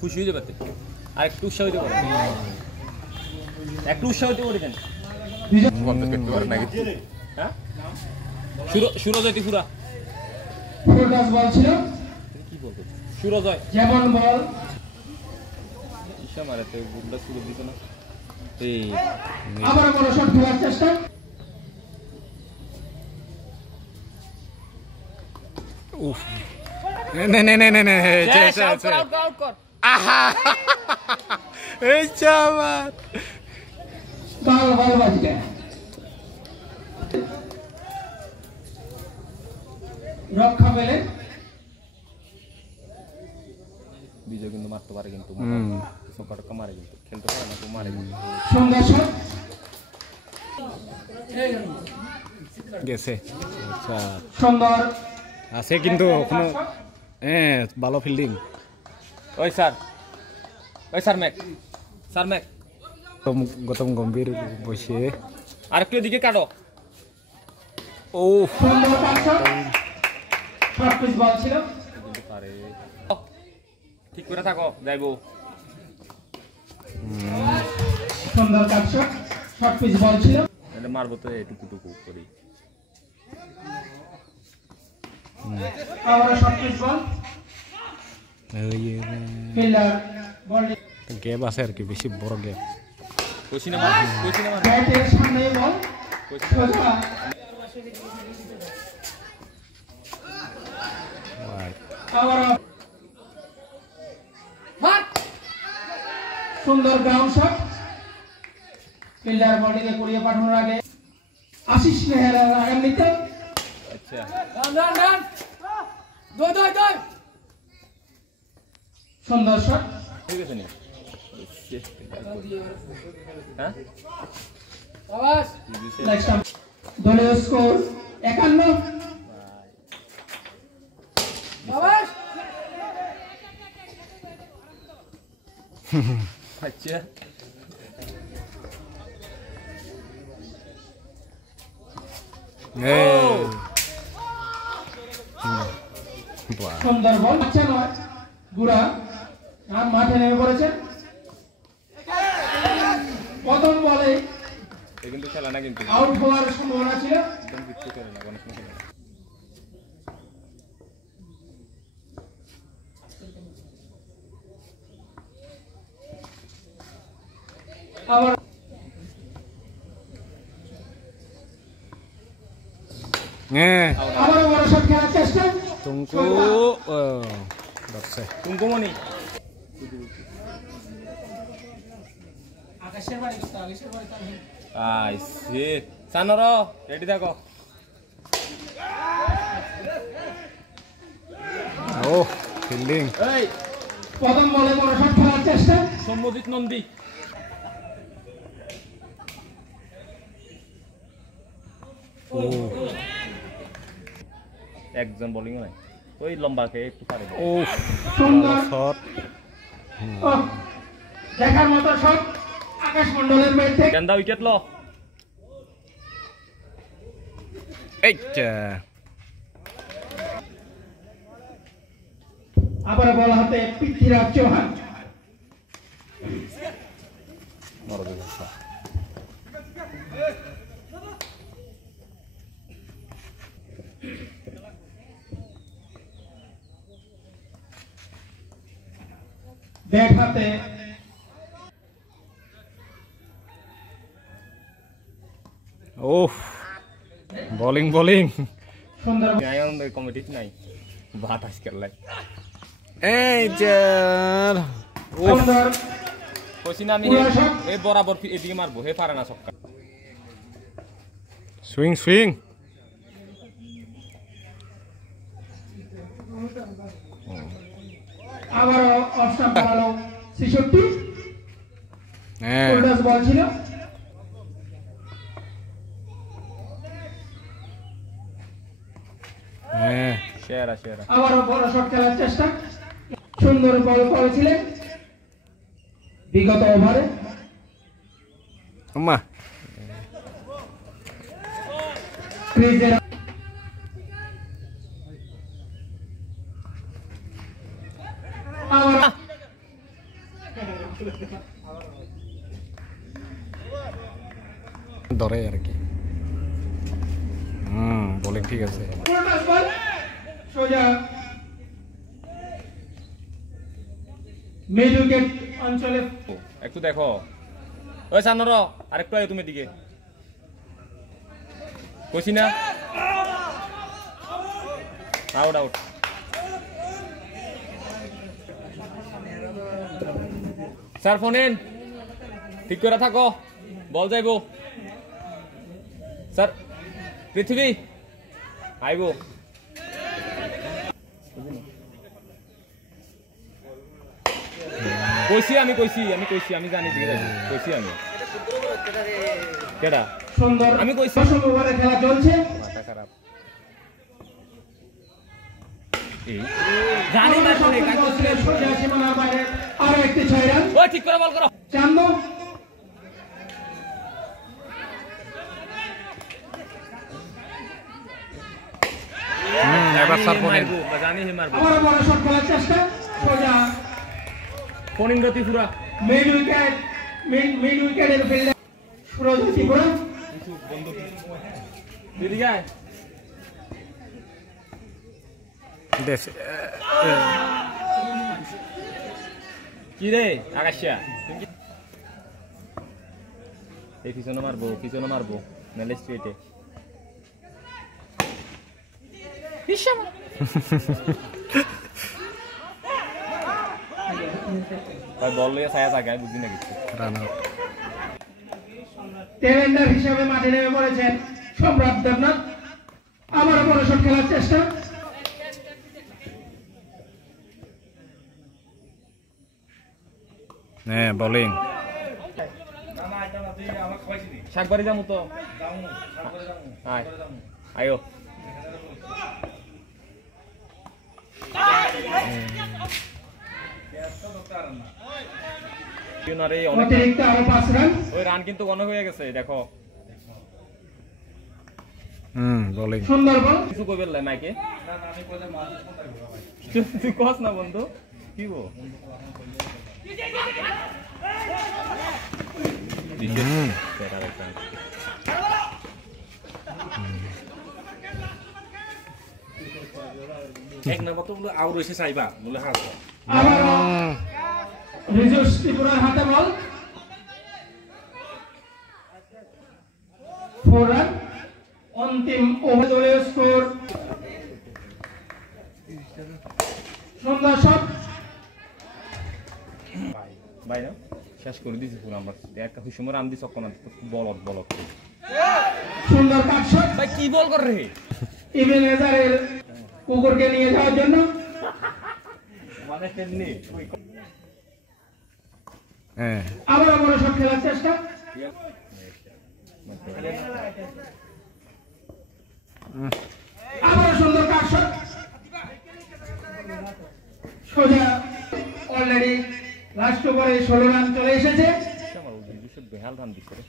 খুশি হয়ে যাবে আর একটু উৎসাহ দিতে পারেন একটু উৎসাহ দিতে পারেন হ্যাঁ সুরজয় পুরা বল ছিল কি বলতো সুরজয় যেমন বল ঈশা মারাতে বুলটা সুরজ দিত না এই আবার বড় শট খেলার চেষ্টা উফ নে আউট কর আহা এই চামার বল বাজ গয়া রক্ষা পেলে বিজয় কিন্তু মারতে পারে কিন্তু সকাটকা মারে কিন্তু খেলতে পারে না তো মারে কিন্তু সুন্দর শট গেছে আচ্ছা সুন্দর আছে কিন্তু কোনো ভালো ফিল্ডিং ওই স্যার ম্যাক গৌতম গম্ভীর বসে আর একটু এদিকে কাটো ও সুন্দর শট পিচ বল ছিল পারে ঠিক করে থাকো যাইবো সুন্দর শট পিচ বল ছিল এটা মারবো তো টুকু করি আবার শট পিচ বল ফিল্ডার বল গ্যাপ আছে আর কি বেশি বড় গ্যাপ কোচিনা মার ব্যাটের সামনে বল সোজা আবার সুন্দর গ্রাউন্ড শট ফিল্ডার বডিকে কুড়িয়ে পাঠানোর আগে আশিস মেহরার আগামীতে আচ্ছা রান দই সুন্দর শট ঠিক আছে নি হ্যাঁ সিলেকশন দলীয় স্কোর 51 আচ্ছা সুন্দর বল আচ্ছা নয় গুড়া আর মাঠে নেমে পড়েছেন প্রথম বলে কিন্তু খেলা না কিন্তু আউট হওয়ার সম্ভাবনা ছিল একদম কিচ্ছু করে না কোনো সময় খেলে না আবার আবার বড় শট খেলার চেষ্টা তুমকু তুমকুমনি আকাশের বাড়ি আইসে সানর রেডি থাকো ও ফিল্ডিং এই প্রথম বলে বড় শট খেলার চেষ্টা সম্মোদিত নন্দী ও একজন বোলিং নাই ওই লম্বাকে একটু পারে ও সুন্দর শট দেখার মতো শট আকাশ মণ্ডলের ব্যাট থেকে গেন্দা উইকেট লো এইটা আবার বল হাতে পৃথ্বীরাজ চৌহান ব্যাট হাতে ওহ বোলিং সুন্দর আয়ন কমিটি নাই ভাত আজকে লাই এই যার সুন্দর কোচিনা আমি এই বরাবর এদিকে মারবো হে পারে না সক্কা সুইং আবার অফ স্টাম্প বাড়ালো 66 হ্যাঁ উল্টাস বল ছিল হ্যাঁ সেরা আবার বড় শট খেলার চেষ্টা সুন্দর বল করেছিলেন বিগত ওভারে আম্মা ক্রিজের আবার ধরে আর কি। বোলিং ঠিক আছে। সোজা মিড উইকেট অঞ্চলে একটু দেখো ওই সান্নর আরেকটু আয় তুমি দিকে কইছি না আউট আউট স্যার ফোনেন ঠিক করে থাকো বল যাইবো স্যার পৃথিবী আইবো কইছি আমি জানি দিকে কইছি আমি কেডা সুন্দর আমি কইছি দশম ওভারে খেলা চলছে মাথা খারাপ এই জানি না শুনে কাজ করছিলেন সোজা সীমানার বাইরে আরো একটি 6 রান ওই ঠিক করে বল করো চান্দু এবার স্যার ফোন জানি হে মারবো আবার বড় শট খেলার চেষ্টা সোজা ফোনিং গতি পুরা মিড উইকেটের ফিল্ডার সুরজ ত্রিপুরা কিছু বন্ধু দিদি গায় দেশ কি রে আকাশিয়া এই পিছনে মারবো নালে স্ট্রেটে ভাই বল লইয়া ছায়া থাকে আমি বুঝি না কিছু রান আউট। টেলেন্ডার হিসেবে মাঠে নেমে পড়েছেন সম্রাট দেবনাথ আবার বড় শট খেলার চেষ্টা হ্যাঁ বোলিং শাকবাড়ি যামু তো আয় আয়ো অতিরিক্ত আরো 5 রান ওই রান কিন্তু অনেক হয়ে গেছে দেখো বোলিং সুন্দর বল কিছু কই বেললাই মাইকে তুই কস না বন্ধু কি গো এক নাম্বার তো বলে আউট হয়েছে চাইবা বলে হাত আবার রিজুস ত্রিপুরার হাতে বল 4 রান অন্তিম ওভার দলীয় স্কোর সুন্দর শট ভাই না শেষ করে দিয়েছি পুরো আমরা একটা হুসমর রান দিছ কোন বলক সুন্দর কাট শট ভাই কি বল কর রে ইবেনেজারের কুকুরকে নিয়ে যাওয়ার জন্য মানে তেমনি হ্যাঁ আবার বড় শট খেলার চেষ্টা আবার সুন্দর কাট শট সোজা অলরেডি লাস্ট ওভারে 16 রান চলে এসেছে আমার বেহাল রান দিছে রে